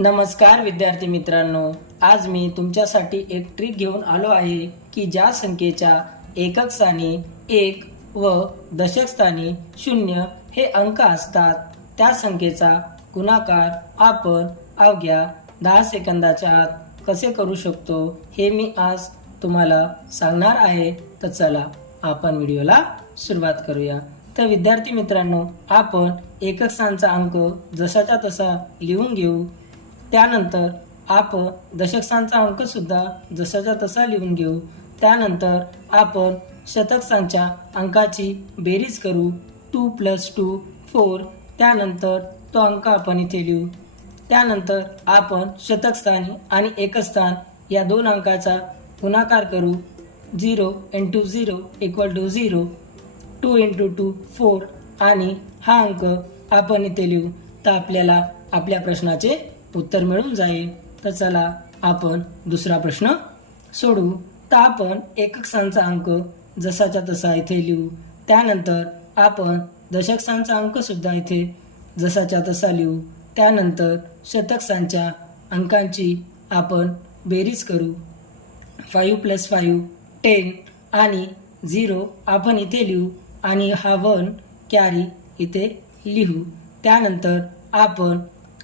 नमस्कार विद्यार्थी मित्रांनो, आज मी तुमच्यासाठी एक ट्रिक घेऊन आलो आहे की ज्या संख्येच्या एकक स्थानी 1 व दशक स्थानी 0 हे अंक असतात त्या संख्येचा गुणाकार आपण अवघ्या 10 सेकंदाच्या आत कसे करू शकतो हे मी आज तुम्हाला सांगणार आहे। तर चला आपण व्हिडिओला सुरुवात करूया। तर विद्यार्थी मित्रांनो, आपण एकक स्थानचा अंक जसाच्या तसा लिहून घेऊ। त्यानंतर आपण दशक स्थानचा अंक सुद्धा जसाच्या तसा लिहून घेऊ। त्यानंतर आपण शतक स्थानच्या अंकाची बेरीज करू। 2 + 2 4। त्यानंतर तो अंक आपण इथे लिहू। त्यानंतर आपण शतक स्थान आणि एकक स्थान या दोन अंकाचा गुणाकार करू। 0 × 0 = 0, 2 × 2 4 आणि हा अंक आपण इथे लिहू। तर आपल्याला आपल्या प्रश्नाचे उत्तर मिळून जाईल। तर चला आपण दुसरा प्रश्न सोडवू। तर आपण एकक स्थानचा अंक जसाच्या तसा इथे लिहू। त्यानंतर आपण दशक स्थानचा अंक सुद्धा इथे जसाच्या तसा लिहू। त्यानंतर शतक स्थानच्या अंकांची आपण बेरीज करू। 5 + 5 10 आणि 0 आपण इथे लिहू आणि हा 1 कॅरी इथे लिहू। त्यानंतर आपण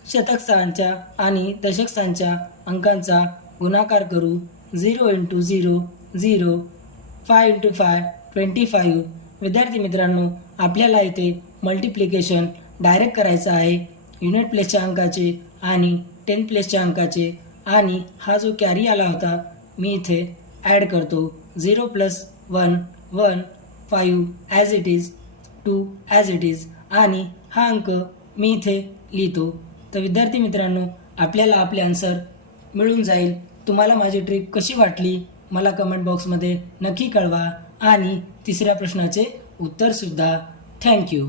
शतक स्थानच्या आणि दशक स्थानच्या अंकांचा गुणाकार करू। 0 × 0 0, 5 × 5 25। विद्यार्थी मित्रांनो, आपल्याला इथे मल्टिप्लिकेशन डायरेक्ट करायचं आहे युनिट प्लेसच्या अंकाचे आणि 10 प्लेसच्या अंकाचे। आणि हा जो कॅरी आला होता मी इथे ॲड करतो। 0 + 1 1, 5 as it is, 2 as it is आणि हा अंक मी इथे लिहितो। तर विद्यार्थी मित्रांनो, आपल्याला आपले आन्सर मिळून जाईल। तुम्हाला माझी ट्रिक कशी वाटली मला कमेंट बॉक्समध्ये नक्की कळवा आणि तिसऱ्या प्रश्नाचे उत्तर सुद्धा। थँक्यू।